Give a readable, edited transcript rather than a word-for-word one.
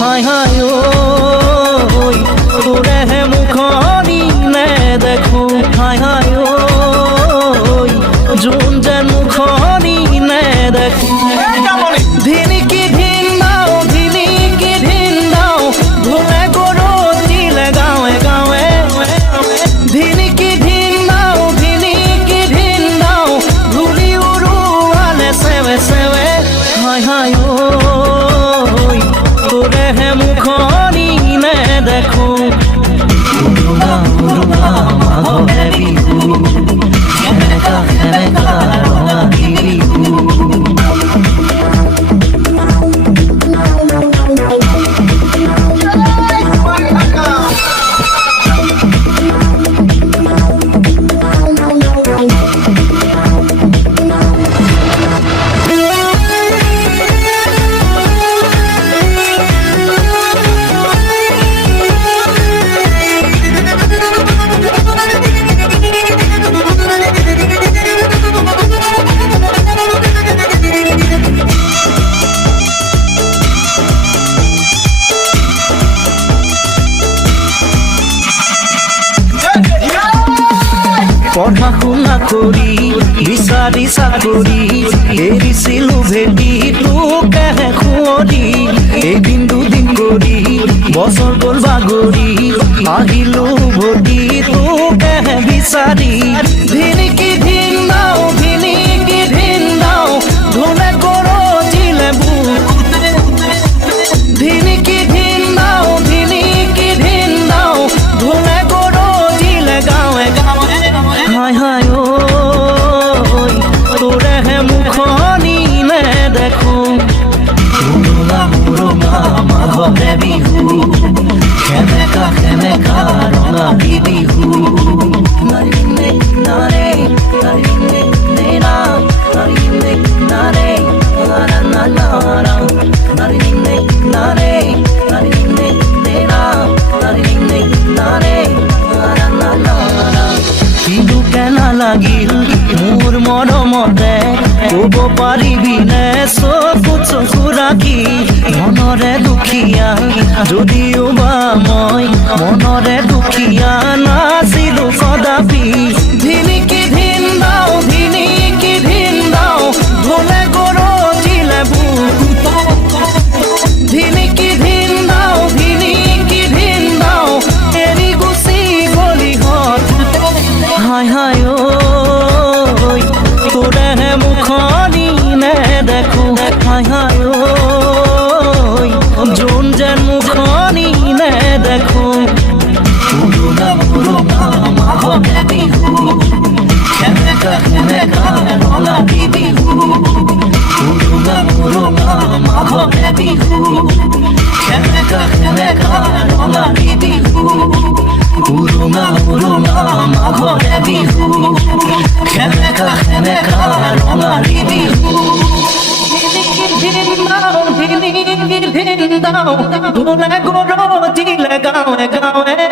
हाय हाय ओय तोरे है मुखानी ने देखो हाय हाय ओय जोन जन मुखानी ने देखो धिनी की धिन दाओ धिनी की धिन दाओ धोले गोरो चिले गावे गावे धिनी की धिन दाओ धिनी की धिन दाओ धूली उड़ू वाले सेवे सेवे हाय हाय ओय तोरे है मुखानी ने देखो उड़ूंगा उड़ूंगा मागो मैं भी हूँ कहने का रोना भी हूँ পড়াশোনা কৰি বিচাৰি চাকৰি এৰিছিলো ভেটি তোকেহে খুঁৱৰি এদিন দুদিন কৰি বছৰ গ'ল বাগৰি আহিলো ভটি তোকেহে বিচাৰি ধিনিকি ধিন দাও ধিনিকি ধিন দাও ধোলে কৰজিলে বুকুতে ধিনিকি ধিন দাও ধিনিকি ধিন দাও ধোলে কৰজিলে গাঁৱে গাঁৱে हाय हाय ओय तोरे है मुखानी ने देखो उड़ूंगा मागो मैं भी हूँ कहने का रोना भी हूँ नरीने नारे नरीने नेना नरीने नारे नारा नारा नरीने नारे नरीने नेना नरीने नारे नारा नारा কিন্তু কেনা লাগিল মোৰ মৰমতে ক'ব পাৰিবি নে চকু চকু ৰাখি মনৰে দুখীয়া যদিও বা মই মনৰে দুখীয়া নাছিলো কদাপি ধিনিকি ধিন দাও ধিনিকি ধিন দাও ধোলে গৰজিলে বুকুতে ধিনিকি ধিন দাও ধিনিকি ধিন দাও এৰি গুচি গলি হঠাতে हाय हाय ओय तोरे है मुखानी ने देखो हाय हाय ओय जोन जन मुखानी ने देखो उड़ूंगा मागो मैं भी हूँ कहने का रोना भी हूँ उड़ूंगा मागो मैं भी हूँ कहने का रोना भी हूँ उड़ूंगा मागो मैं भी हूँ कहने का रोना भी हूँ धिनिकी धिन दाओ धिनिकी धिन दाओ धोले